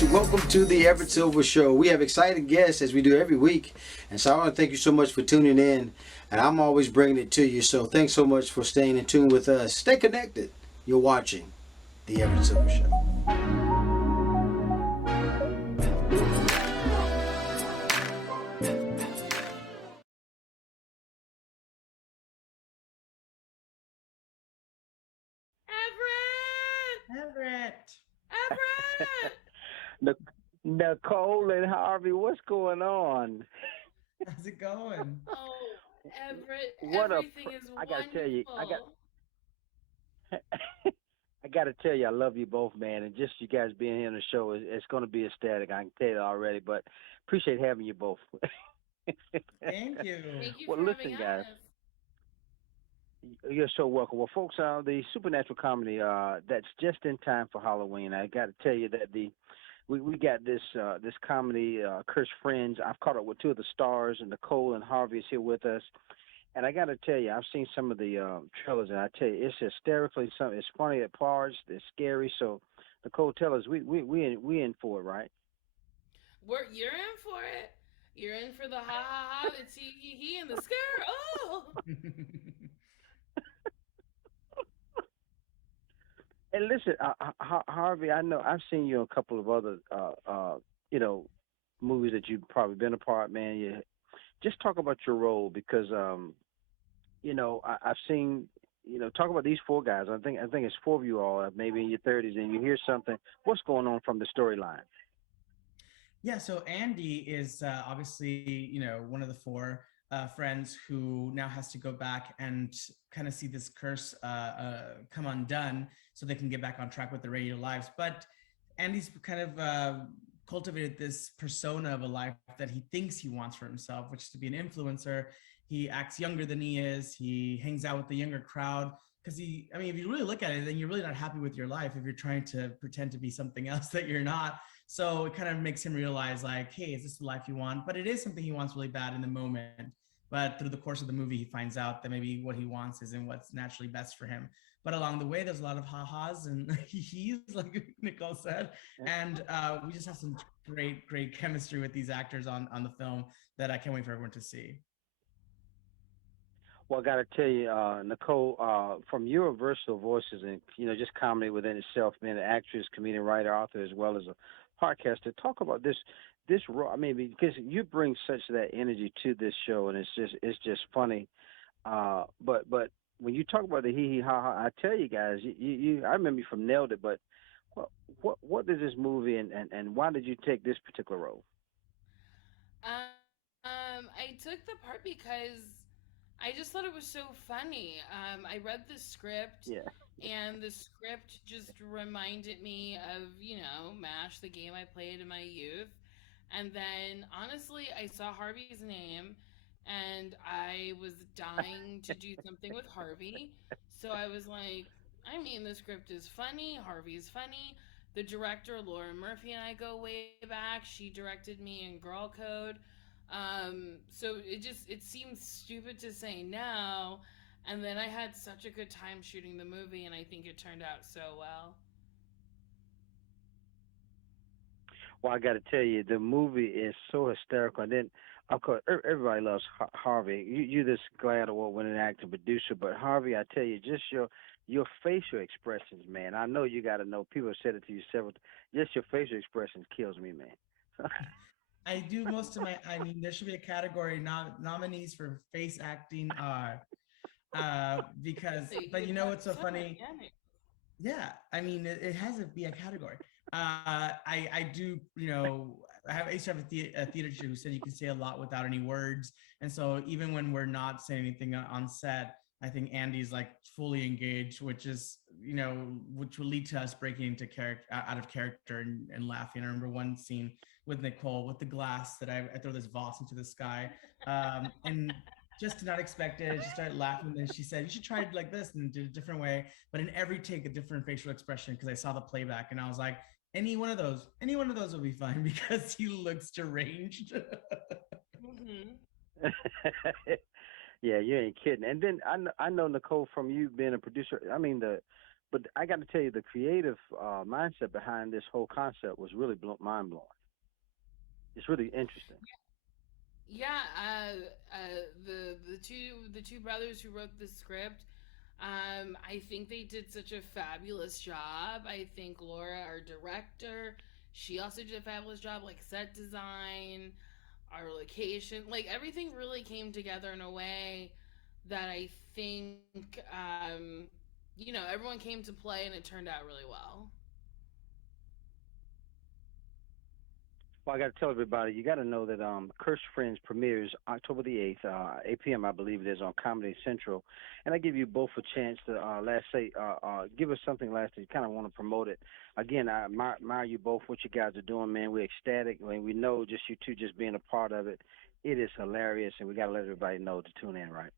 guys, welcome to the Everett Silver Show. We have exciting guests as we do every week, and so I want to thank you so much for tuning in, and I'm always bringing it to you, so thanks so much for staying in tune with us. Stay connected. You're watching the Everett Silver Show. Everett! Everett. Everett! Nicole and Harvey, what's going on? How's it going? Oh, Everett, What a everything is I gotta tell you, wonderful. I gotta tell you, I love you both, man, and just you guys being here on the show it's gonna be ecstatic. I can tell you already, but appreciate having you both. Thank you. Thank you Well, for having listen, guys, us. you're so welcome. Well, folks, the supernatural comedy that's just in time for Halloween. I got to tell you that we got this comedy, Curse Friends. I've caught up with two of the stars, and Nicole and Harvey is here with us. And I got to tell you, I've seen some of the trailers, and I tell you, it's hysterically something. It's funny at parts. It's scary. So, Nicole, tell us, we in for it, right? You're in for it. You're in for the ha ha ha, the tee hee hee, and the scare. Oh! And listen, Harvey, I know I've seen you in a couple of other, you know, movies that you've probably been a part. Man, you just talk about your role because, I've seen, talk about these four guys. I think it's four of you all, maybe in your 30s, and you hear something. What's going on from the storyline? Yeah, so Andy is obviously, one of the four friends who now has to go back and kind of see this curse come undone so they can get back on track with their regular lives. But Andy's kind of cultivated this persona of a life that he thinks he wants for himself, which is to be an influencer. He acts younger than he is. He hangs out with the younger crowd because if you really look at it, then you're really not happy with your life if you're trying to pretend to be something else that you're not. So it kind of makes him realize, like, hey, is this the life you want? But it is something he wants really bad in the moment. But through the course of the movie, he finds out that maybe what he wants isn't what's naturally best for him. But along the way, there's a lot of ha-has and he's like Nicole said. And we just have some great chemistry with these actors on the film that I can't wait for everyone to see. Well, I got to tell you, Nicole, from your versatile voices and just comedy within itself, being an actress, comedian, writer, author, as well as a podcaster, talk about this role. I mean, because you bring such that energy to this show, and it's just funny. But when you talk about the hee hee ha ha, I tell you guys, I remember you from Nailed It, but what is this movie, and why did you take this particular role? I took the part because I just thought it was so funny. I read the script, Yeah. and the script just reminded me of, MASH, the game I played in my youth. And then, honestly, I saw Harvey's name, and I was dying to do something with Harvey. So I was like, the script is funny, Harvey's funny. The director, Laura Murphy, and I go way back. She directed me in Girl Code. So it seems stupid to say no. And then I had such a good time shooting the movie, and I think it turned out so well. Well, I got to tell you, the movie is so hysterical. And then, of course, everybody loves Harvey. You're this glad award-winning actor, producer, but Harvey, I tell you, just your facial expressions, man. I know you got to know. People have said it to you several. Just your facial expressions kills me, man. I do most of my. There should be a category. Nominees for face acting are because. But You you know have what's so so funny? many. Yeah, it has to be a category. I do, I used to have a theater teacher who said you can say a lot without any words, and so even when we're not saying anything on set, I think Andy's like fully engaged, which will lead to us breaking into character, out of character, and laughing. I remember one scene with Nicole with the glass that I throw this vase into the sky, and just did not expect it. She started laughing, and then she said, "You should try it like this," and did a different way. But in every take, a different facial expression because I saw the playback, and I was like, any one of those will be fine because he looks deranged. Hmm. Yeah, you ain't kidding. And then I know Nicole from you being a producer. I mean, But I got to tell you, the creative mindset behind this whole concept was really mind blowing. It's really interesting. Yeah, the two brothers who wrote the script, I think they did such a fabulous job. I think Laura, our director, she also did a fabulous job, like set design, our location, like everything really came together in a way that I think, everyone came to play and it turned out really well. Well, I got to tell everybody, you got to know that Curse Friends premieres October the 8th, 8 p.m., I believe it is, on Comedy Central. And I give you both a chance to, give us something last that you kind of want to promote it. Again, I admire you both, what you guys are doing, man. We're ecstatic. I mean, we know just you two just being a part of it. It is hilarious, and we got to let everybody know to tune in, right?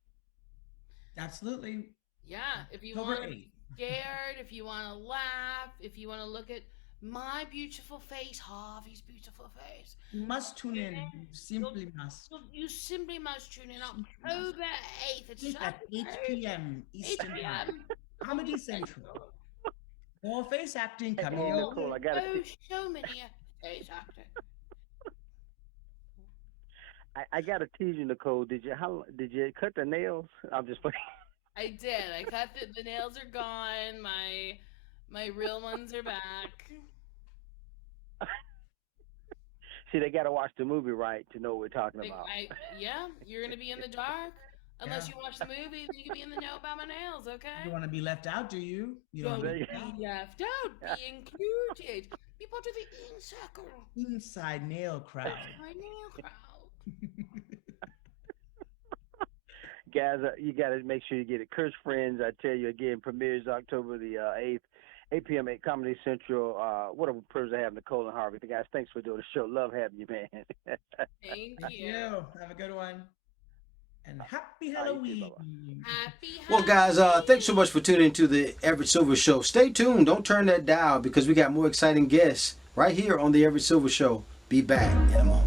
Absolutely. Yeah, if you October want to be 8th. scared, if you want to laugh, if you want to look at my beautiful face, Harvey's beautiful face, You must tune in. You you'll, simply must. you simply must tune in Simply must. October 8th. It's 8th at 8 Saturday, p.m. 8 Eastern Time. p.m. Comedy Comedy Central. Central. More face acting coming Hey, your Oh, Nicole, way. I got to. oh, so many face actors. I got to tease you, Nicole. Did you cut the nails? I'm just playing. I did. I cut the nails are gone. My real ones are back. See, they got to watch the movie, right, to know what we're talking about. Yeah, you're gonna be in the dark Yeah. unless you watch the movie. Then you can be in the know about my nails, You don't okay? want to be left out, do you? You don't want to Don't be There you left be out. left out. Be included. Be part of the in circle. Inside nail crowd. My nail crowd. Guys, you got to make sure you get it. Curse Friends, I tell you again, premieres October the 8th, 8 p.m. at Comedy Central. What a privilege to have Nicole and Harvey. The guys, thanks for doing the show. Love having you, man. Thank Thank you. you. Have a good one. And happy All right, you too. Bye bye. Halloween. Happy Well, guys, thanks so Halloween. much for tuning into the Everett Silver Show. Stay tuned. Don't turn that dial because we got more exciting guests right here on the Everett Silver Show. Be back in a moment.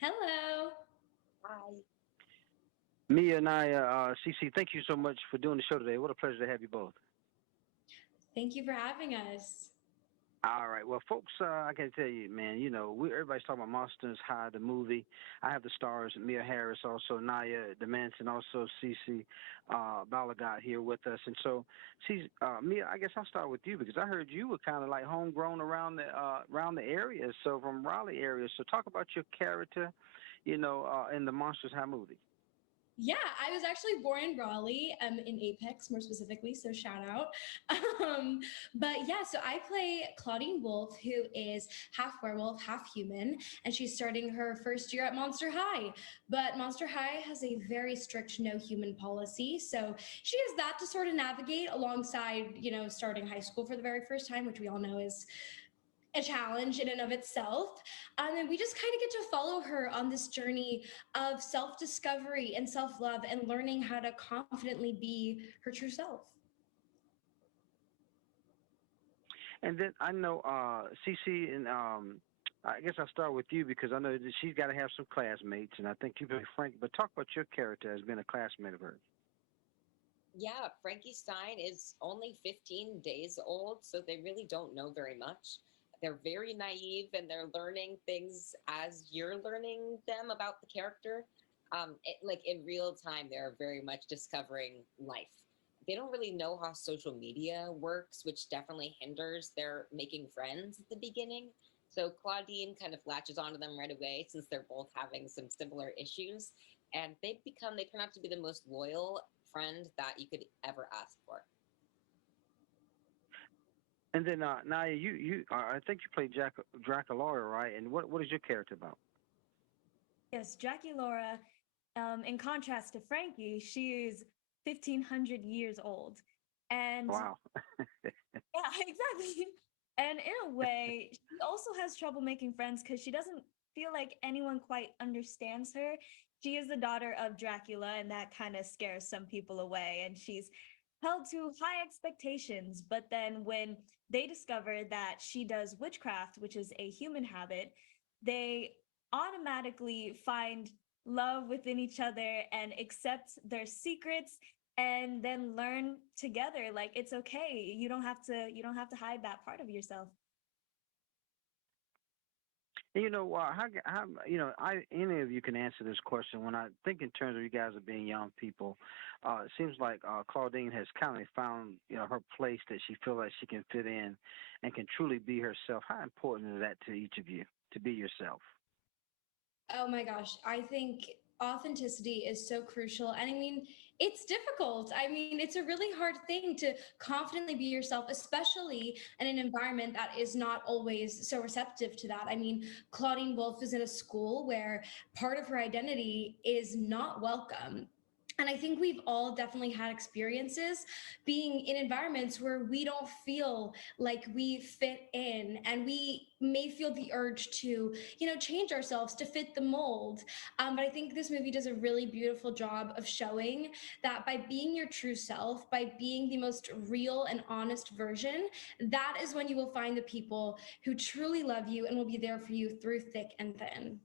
Hello. Mia and I, Ceci, thank you so much for doing the show today. What a pleasure to have you both. Thank you for having us. All right. Well, folks, I can tell you, man, everybody's talking about Monsters High, the movie. I have the stars, Mia Harris, also Nayah, the Manson, also Ceci Balagot here with us. And so, Mia, I guess I'll start with you because I heard you were kind of like homegrown around the area, so from Raleigh area. So talk about your character, in the Monsters High movie. Yeah, I was actually born in Raleigh, in Apex more specifically, so shout out. Um, but yeah, so I play Claudine Wolf, who is half werewolf, half human, and she's starting her first year at Monster High. But Monster High has a very strict no human policy, so she has that to sort of navigate alongside, starting high school for the very first time, which we all know is a challenge in and of itself. And then we just kind of get to follow her on this journey of self discovery and self love and learning how to confidently be her true self. And then I know Cece, and I guess I'll start with you because I know that she's got to have some classmates, and I think you play Frank. But talk about your character as being a classmate of hers. Yeah, Frankie Stein is only 15 days old, so they really don't know very much. They're very naive and they're learning things as you're learning them about the character. Like in real time, they're very much discovering life. They don't really know how social media works, which definitely hinders their making friends at the beginning. So Claudine kind of latches onto them right away since they're both having some similar issues. And they turn out to be the most loyal friend that you could ever ask for. And then Naya, I think you played Draculaura, right? And what is your character about? Yes, Jackie Laura, in contrast to Frankie, she is 1,500 years old. And Wow. yeah, exactly. And in a way, she also has trouble making friends because she doesn't feel like anyone quite understands her. She is the daughter of Dracula, and that kind of scares some people away. And she's held to high expectations. But then when they discover that she does witchcraft, which is a human habit, they automatically find love within each other and accept their secrets and then learn together. Like, it's okay. You don't have to hide that part of yourself. And any of you can answer this question. When I think in terms of you guys of being young people, it seems like Claudine has kind of found her place that she feels like she can fit in, and can truly be herself. How important is that to each of you to be yourself? Oh my gosh, I think authenticity is so crucial. And I mean, it's difficult. I mean, it's a really hard thing to confidently be yourself, especially in an environment that is not always so receptive to that. I mean, Claudine Wolf is in a school where part of her identity is not welcome. And I think we've all definitely had experiences being in environments where we don't feel like we fit in, and we may feel the urge to, change ourselves to fit the mold. But I think this movie does a really beautiful job of showing that by being your true self, by being the most real and honest version, that is when you will find the people who truly love you and will be there for you through thick and thin.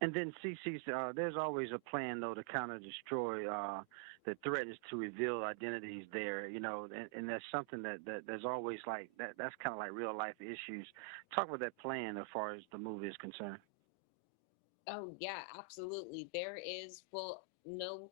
And then Cece's, there's always a plan though to kind of destroy the threat is to reveal identities there, and that's something that there's always like that. That's kind of like real life issues. Talk about that plan as far as the movie is concerned. Oh, yeah, absolutely. There is, well, no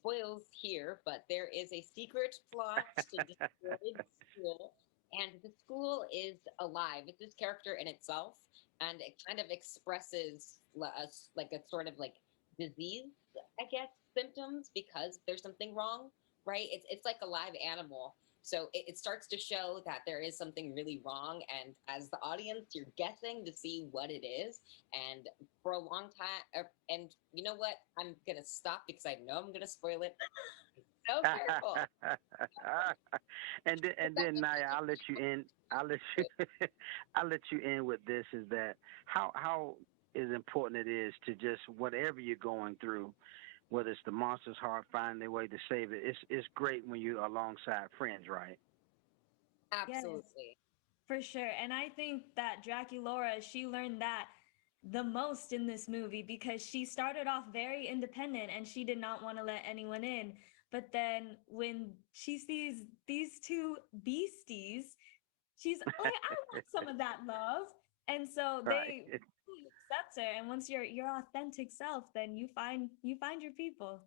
spoils here, but there is a secret plot to destroy the school. And the school is alive. It's this character in itself. And it kind of expresses like a sort of like disease, I guess, symptoms because there's something wrong, right? It's like a live animal. So it starts to show that there is something really wrong. And as the audience, you're guessing to see what it is. And for a long time, and you know what? I'm going to stop because I know I'm going to spoil it. So careful. And then Naya, I'll let you in. I'll let you I'll let you in with this is that how is important it is to just whatever you're going through, whether it's the monster's heart finding their way to save it. It's great when you're alongside friends, right? Yes, Absolutely. for sure. And I think that Draculaura, she learned that the most in this movie because she started off very independent and she did not want to let anyone in. But then when she sees these two beasties, she's like, I want some of that love. And so Right. they really accept her. And once you're your authentic self, then you find your people.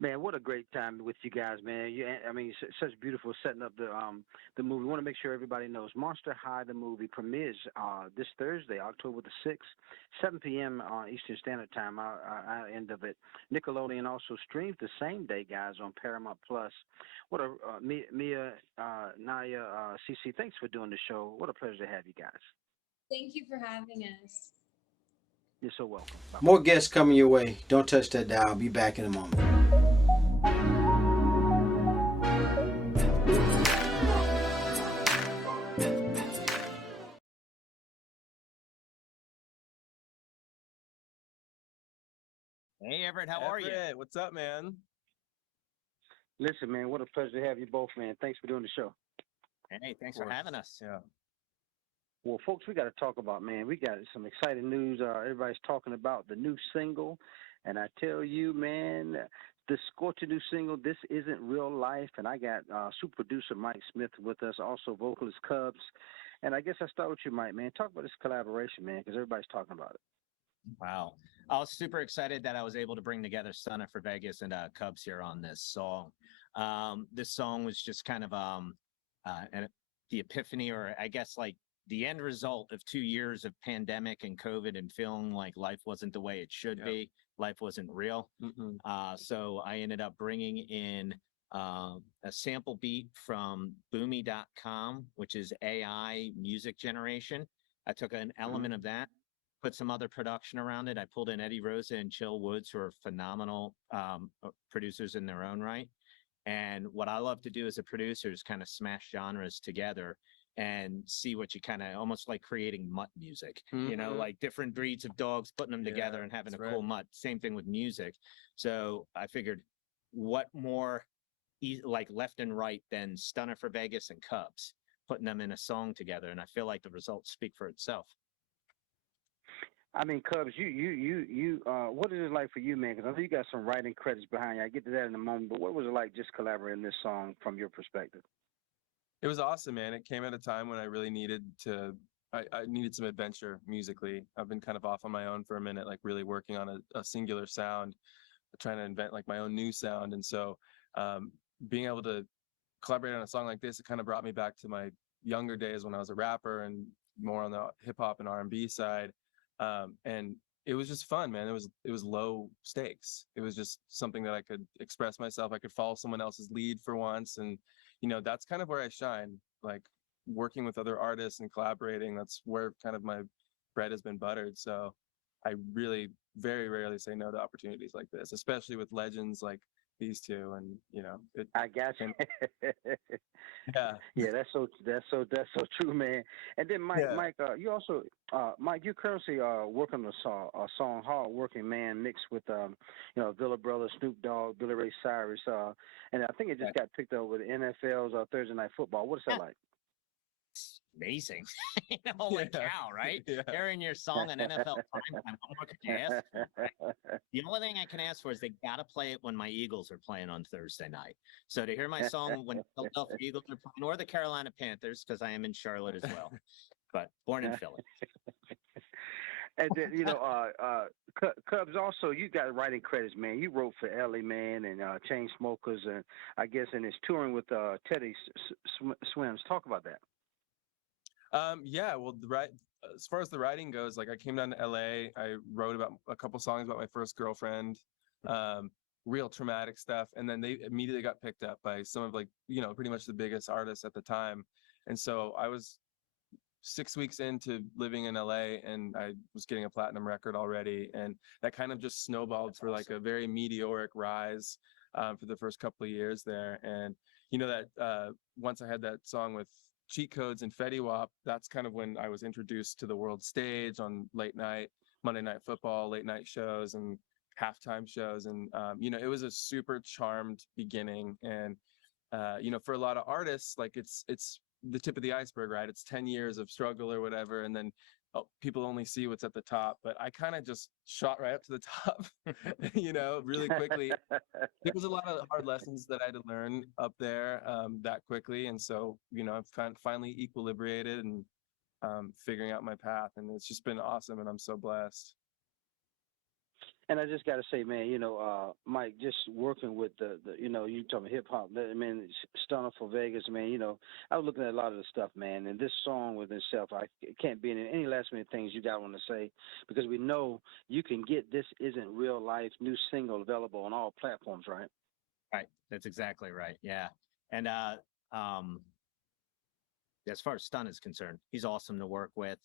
Man, what a great time with you guys, man. I mean, such beautiful setting up the movie. We want to make sure everybody knows Monster High the movie premieres this Thursday, October the 6th, 7 p.m. Eastern Standard Time. Our end of it. Nickelodeon also streams the same day, guys, on Paramount Plus. What a Mia, Nayah, Ceci, thanks for doing the show. What a pleasure to have you guys. Thank you for having us. You're so welcome. Bye. More guests coming your way. Don't touch that dial. I'll be back in a moment. Hey Everett, how are you? Everett, what's up, man? Listen, man, what a pleasure to have you both, man. Thanks for doing the show. Hey, thanks Of for course. having us. Yeah. Well, folks, we got to talk about, man. We got some exciting news. Everybody's talking about the new single, and I tell you, man, the scorching new single. This isn't real life, and I got super producer Mike Smith with us, also vocalist Cubs, and I guess I start with you, Mike. Man, talk about this collaboration, man, because everybody's talking about it. Wow. I was super excited that I was able to bring together Stunner for Vegas and Cubs here on this song. This song was just kind of the epiphany, or I guess like the end result of 2 years of pandemic and COVID and feeling like life wasn't the way it should be. Life wasn't real. So I ended up bringing in a sample beat from boomy.com, which is AI music generation. I took an element of that, put some other production around it. I pulled in Eddie Rosa and Chill Woods, who are phenomenal producers in their own right. And what I love to do as a producer is kind of smash genres together and see what you kind of almost like creating mutt music, like different breeds of dogs, putting them together and having a cool mutt. Same thing with music. So I figured, what more like left and right than Stunner for Vegas and Cubs, putting them in a song together. And I feel like the results speak for itself. I mean, Cubs, what is it like for you, man? Because I know you got some writing credits behind you. I get to that in a moment, but what was it like just collaborating this song from your perspective? It was awesome, man. It came at a time when I really needed I needed some adventure musically. I've been kind of off on my own for a minute, like really working on a singular sound, trying to invent like my own new sound. And so being able to collaborate on a song like this, it kind of brought me back to my younger days when I was a rapper and more on the hip hop and R&B side. And it was just fun, man. It was low stakes. It was just something that I could express myself. I could follow someone else's lead for once. And, that's kind of where I shine, like working with other artists and collaborating. That's where kind of my bread has been buttered. So I really very rarely say no to opportunities like this, especially with legends like these two. And, I got you. Yeah. Yeah, that's so true, man. And then Mike, Yeah. you also, Mike, you're currently working on a song "Hard Working Man" mixed with, Villa Brothers, Snoop Dogg, Billy Ray Cyrus, and I think it just got picked up with the NFL's Thursday Night Football. What is that like? Amazing. Holy cow, right? Yeah. Hearing your song on NFL primetime, what more could you ask for, right? The only thing I can ask for is they got to play it when my Eagles are playing on Thursday night. So to hear my song when the Philadelphia Eagles are playing, or the Carolina Panthers, because I am in Charlotte as well, but born in Philly. And then, Cubs also, you got writing credits, man. You wrote for Ellie, man, and Chainsmokers, and I guess, and it's touring with Teddy Swims. Talk about that. Yeah, well, as far as the writing goes, like I came down to LA, I wrote about a couple songs about my first girlfriend, real traumatic stuff. And then they immediately got picked up by some of pretty much the biggest artists at the time. And so I was 6 weeks into living in LA and I was getting a platinum record already. And that kind of just snowballed for like a very meteoric rise for the first couple of years there. And once I had that song with Cheat Codes and Fetty Wap, that's kind of when I was introduced to the world stage on late night, Monday Night Football, late night shows and halftime shows. And, it was a super charmed beginning. And, for a lot of artists, like it's the tip of the iceberg, right? It's 10 years of struggle or whatever. And then people only see what's at the top, but I kind of just shot right up to the top, really quickly. There was a lot of hard lessons that I had to learn up there that quickly. And so, I've finally equilibrated and figuring out my path. And it's just been awesome. And I'm so blessed. And I just got to say, man, Mike, just working with the you talking hip hop, man, Stunner for Vegas, man, I was looking at a lot of the stuff, man, and this song with itself, it can't be any last minute things you got to say, because we know you can get This Isn't Real Life new single available on all platforms, right? Right. That's exactly right. Yeah. And as far as Stun is concerned, he's awesome to work with.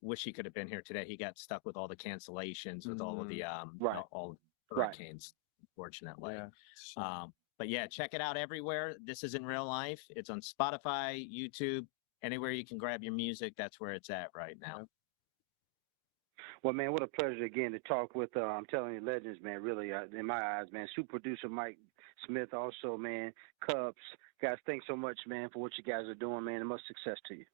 Wish he could have been here today. He got stuck with all the cancellations, with all of the all hurricanes, unfortunately. Yeah. But yeah, check it out everywhere. This Isn't Real Life. It's on Spotify, YouTube, anywhere you can grab your music. That's where it's at right now. Yeah. Well, man, what a pleasure again to talk with. I'm telling you, legends, man. Really, in my eyes, man. Super producer Mike Smith, also, man. Cubs, guys. Thanks so much, man, for what you guys are doing, man. And much success to you.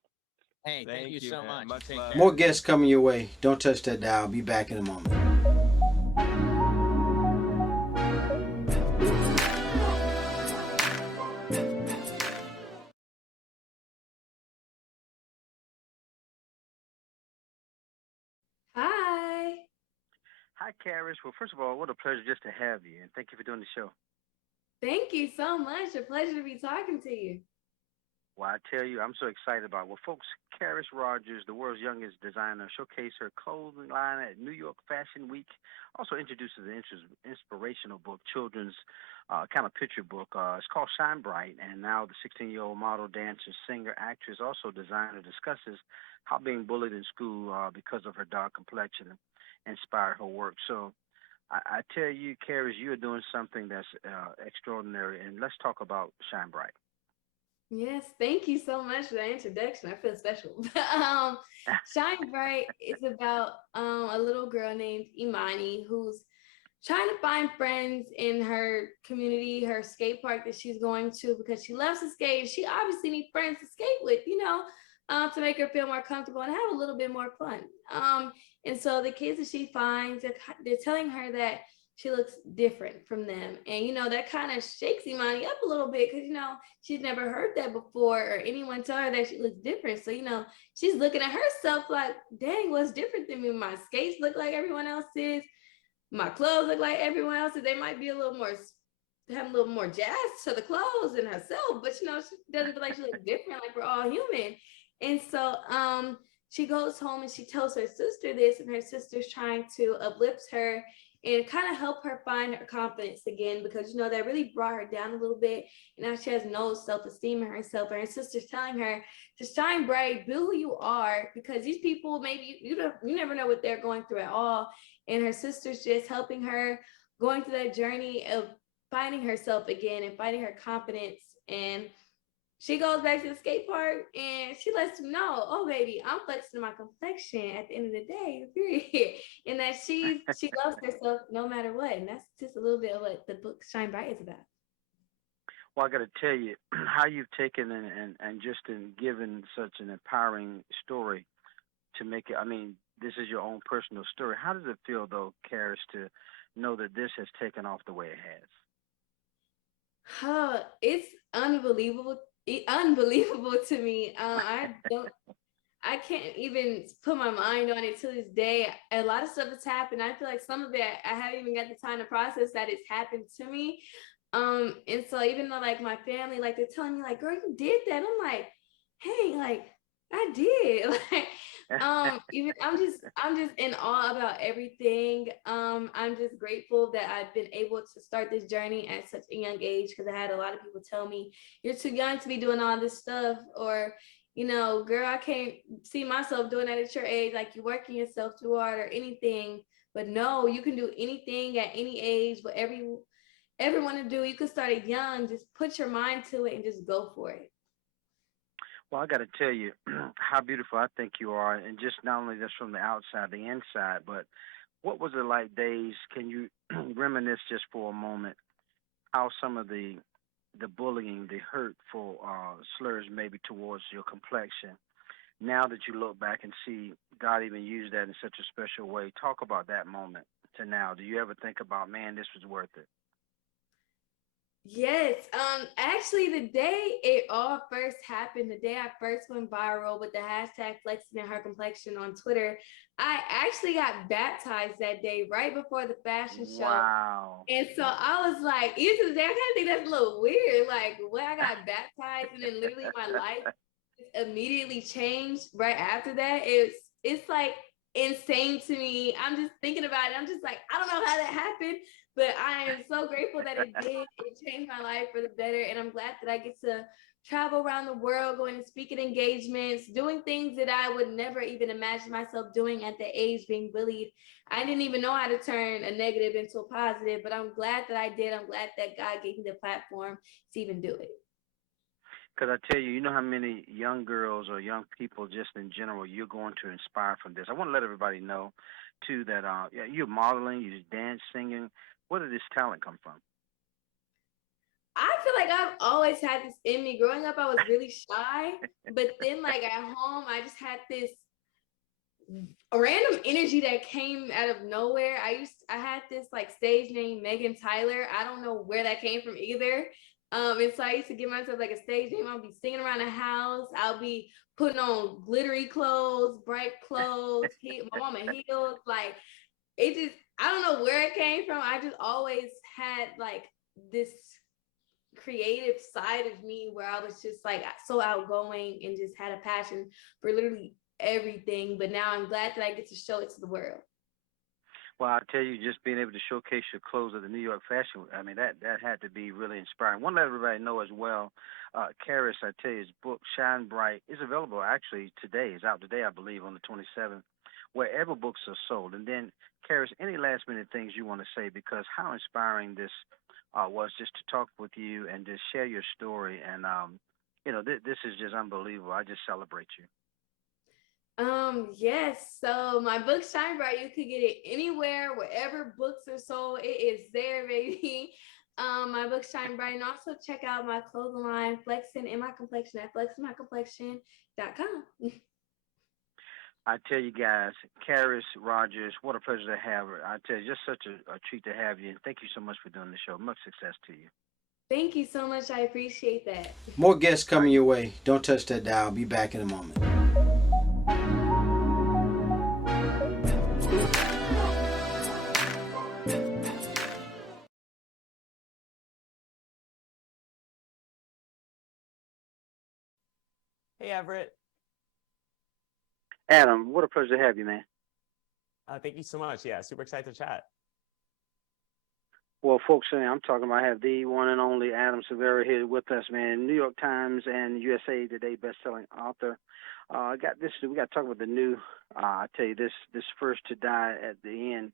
Hey, thank you so man. much. Much love. More guests coming your way. Don't touch that dial. Be back in a moment. Hi. Hi, Kheris. Well, first of all, what a pleasure just to have you, and thank you for doing the show. Thank you so much. A pleasure to be talking to you. Well, I tell you, I'm so excited about it. Well, folks, Kheris Rogers, the world's youngest designer, showcased her clothing line at New York Fashion Week. Also introduces an inspirational book, children's kind of picture book. It's called Shine Bright. And now the 16-year-old model, dancer, singer, actress, also designer, discusses how being bullied in school because of her dark complexion inspired her work. So I tell you, Kheris, you are doing something that's extraordinary. And let's talk about Shine Bright. Yes, thank you so much for that introduction. I feel special. Shine Bright is about a little girl named Imani who's trying to find friends in her community, her skate park that she's going to because she loves to skate. She obviously needs friends to skate with, to make her feel more comfortable and have a little bit more fun. And so the kids that she finds, they're telling her that she looks different from them. And, that kind of shakes Imani up a little bit because, she's never heard that before or anyone tell her that she looks different. So, she's looking at herself like, dang, what's different than me? My skates look like everyone else's. My clothes look like everyone else's. They might be have a little more jazz to the clothes than herself, but, she doesn't feel like she looks different. Like we're all human. And so, she goes home and she tells her sister this, and her sister's trying to uplift her and kind of help her find her confidence again because that really brought her down a little bit. And now she has no self-esteem in herself. And her sister's telling her to shine bright, be who you are, because these people maybe you never know what they're going through at all. And her sister's just helping her going through that journey of finding herself again and finding her confidence. And she goes back to the skate park and she lets him know, oh baby, I'm flexing my complexion at the end of the day, period. And that she loves herself no matter what. And that's just a little bit of what the book Shine Bright is about. Well, I got to tell you how you've taken and just in given such an empowering story to make it. I mean, this is your own personal story. How does it feel, though, Kheris, to know that this has taken off the way it has? It's unbelievable to me. I can't even put my mind on it to this day. A lot of stuff has happened. I feel like some of it I haven't even got the time to process that it's happened to me. And so even though like my family, like they're telling me like, girl, you did that. I'm like, hey, like I did. Like, even I'm just in awe about everything. I'm just grateful that I've been able to start this journey at such a young age because I had a lot of people tell me, you're too young to be doing all this stuff, or girl, I can't see myself doing that at your age, like you're working yourself too hard or anything. But no, you can do anything at any age, whatever you ever want to do. You can start it young, just put your mind to it and just go for it. Well, I got to tell you how beautiful I think you are, and just not only just from the outside, the inside, but what was it like days? Can you reminisce just for a moment how some of the bullying, the hurtful slurs maybe towards your complexion, now that you look back and see God even used that in such a special way, talk about that moment to now. Do you ever think about, man, this was worth it? Yes. Actually, the day it all first happened, the day I first went viral with the hashtag flexing in her complexion on Twitter, I actually got baptized that day right before the fashion show. Wow. And so I was like, even to the day, I kind of think that's a little weird. Like, when I got baptized and then literally my life immediately changed right after that. It's like insane to me. I'm just thinking about it. I'm just like, I don't know how that happened, but I am so grateful that it did. It changed my life for the better. And I'm glad that I get to travel around the world, going to speak at engagements, doing things that I would never even imagine myself doing at the age being bullied. I didn't even know how to turn a negative into a positive, but I'm glad that I did. I'm glad that God gave me the platform to even do it. Because I tell you, you know how many young girls or young people just in general you're going to inspire from this. I want to let everybody know, too, that you're modeling, you dance, singing. Where did this talent come from? I feel like I've always had this in me. Growing up, I was really shy, but then like at home, I just had this random energy that came out of nowhere. I had this like stage name, Megan Tyler. I don't know where that came from either. And so I used to give myself like a stage name. I'll be singing around the house. I'll be putting on glittery clothes, bright clothes, my mama heels. Like it just, I don't know where it came from. I just always had like this creative side of me where I was just like so outgoing and just had a passion for literally everything. But now I'm glad that I get to show it to the world. Well, I tell you, just being able to showcase your clothes at the New York Fashion, I mean, that had to be really inspiring. I want to let everybody know as well, Kheris, I tell you, his book, Shine Bright, is available actually today. It's out today, I believe, on the 27th, wherever books are sold. And then, Kheris, any last-minute things you want to say? Because how inspiring this was just to talk with you and just share your story. And, this is just unbelievable. I just celebrate you. Yes. So my book Shine Bright, you could get it anywhere, wherever books are sold. It is there, baby. My book Shine Bright, and also check out my clothing line, Flexing in My Complexion at flexinmycomplexion.com. I tell you guys, Kheris Rogers, what a pleasure to have her. I tell you, just such a treat to have you. And thank you so much for doing the show. Much success to you. Thank you so much. I appreciate that. More guests coming your way. Don't touch that dial. I'll be back in a moment. Hey, Everett. Adam, what a pleasure to have you, man. Thank you so much. Yeah, super excited to chat. Well, folks, I'm talking about I have the one and only Adam Silvera here with us, man. New York Times and USA Today best-selling author. I got this. We got to talk about the new. I tell you, this First to Die at the End.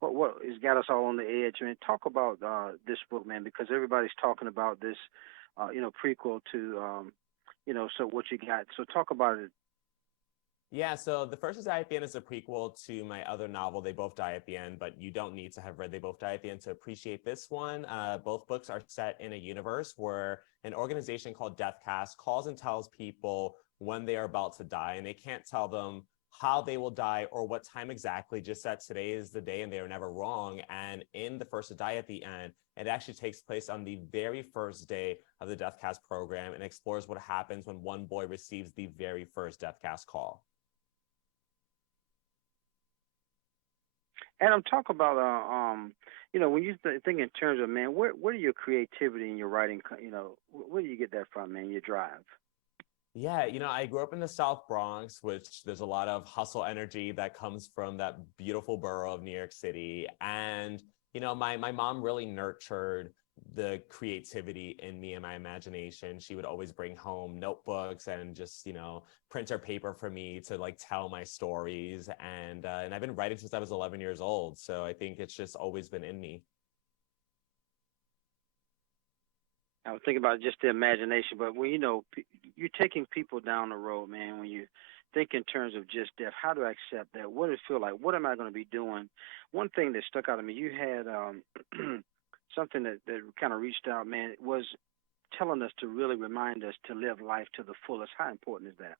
What has got us all on the edge, man? Talk about this book, man, because everybody's talking about this, prequel to, So what you got? So talk about it. Yeah, so The First to Die at the End is a prequel to my other novel, They Both Die at the End, but you don't need to have read They Both Die at the End to appreciate this one. Both books are set in a universe where an organization called Deathcast calls and tells people when they are about to die, and they can't tell them how they will die or what time exactly, just that today is the day and they are never wrong. And in The First to Die at the End, it actually takes place on the very first day of the Deathcast program and explores what happens when one boy receives the very first Deathcast call. And I'm talking about, when you think in terms of, man, where do your creativity and your writing, where do you get that from, man, your drive? Yeah, I grew up in the South Bronx, which there's a lot of hustle energy that comes from that beautiful borough of New York City. And, my mom really nurtured the creativity in me and my imagination. She would always bring home notebooks and just, printer paper for me to like tell my stories. And I've been writing since I was 11 years old. So I think it's just always been in me. I was thinking about just the imagination, but when you're taking people down the road, man, when you think in terms of just death, how do I accept that? What does it feel like? What am I going to be doing? One thing that stuck out to me, you had something that kind of reached out, man, was telling us to really remind us to live life to the fullest. How important is that?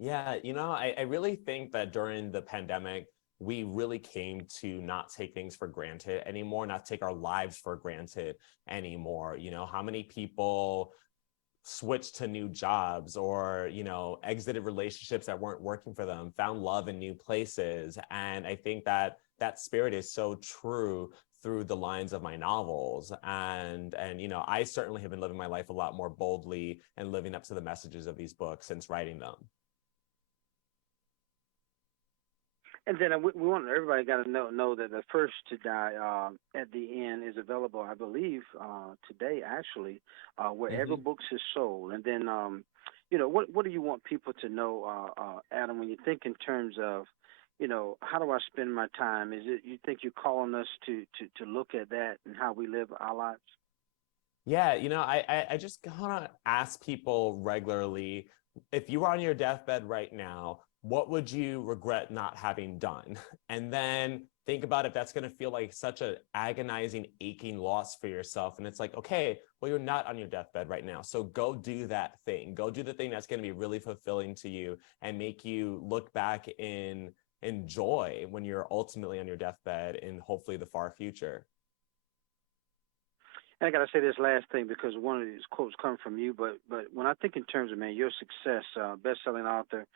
Yeah, I really think that during the pandemic, we really came to not take things for granted anymore, not take our lives for granted anymore. How many people switched to new jobs or, exited relationships that weren't working for them, found love in new places. And I think that that spirit is so true through the lines of my novels. And I certainly have been living my life a lot more boldly and living up to the messages of these books since writing them. And then we want everybody got to know that The First to Die at the End is available, I believe, today actually, wherever books is sold. And then, what do you want people to know, Adam, when you think in terms of, how do I spend my time? Is it you think you're calling us to look at that and how we live our lives? Yeah, I just want to ask people regularly, if you were on your deathbed right now, what would you regret not having done? And then think about if that's going to feel like such an agonizing, aching loss for yourself. And it's like, okay, well, you're not on your deathbed right now. So go do that thing. Go do the thing that's going to be really fulfilling to you and make you look back in joy when you're ultimately on your deathbed in hopefully the far future. And I got to say this last thing because one of these quotes come from you. But when I think in terms of, man, your success, best-selling author,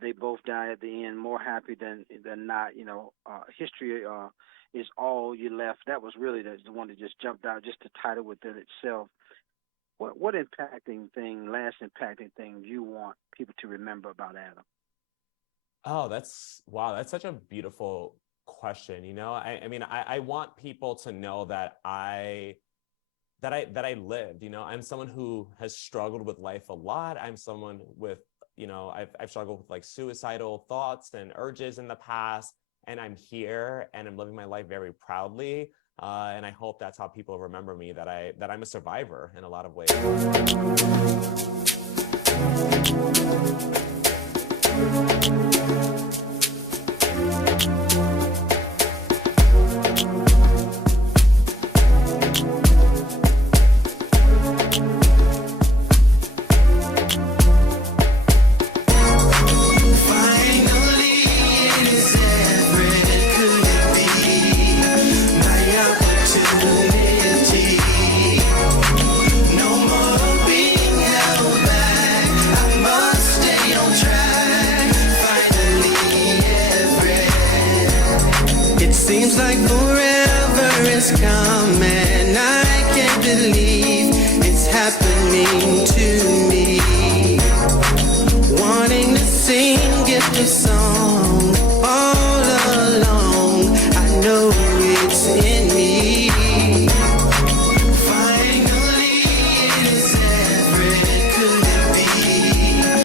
They Both Die at the End, more happy than not. History is all you left. That was really the one that just jumped out, just the title within itself. What impacting thing, last impacting thing you want people to remember about Adam? Oh, that's such a beautiful question. I want people to know that I lived. I'm someone who has struggled with life a lot. I'm someone with I've struggled with like suicidal thoughts and urges in the past, and I'm here and I'm living my life very proudly. And I hope that's how people remember me, that I'm a survivor in a lot of ways. Seems like forever is coming. I can't believe it's happening to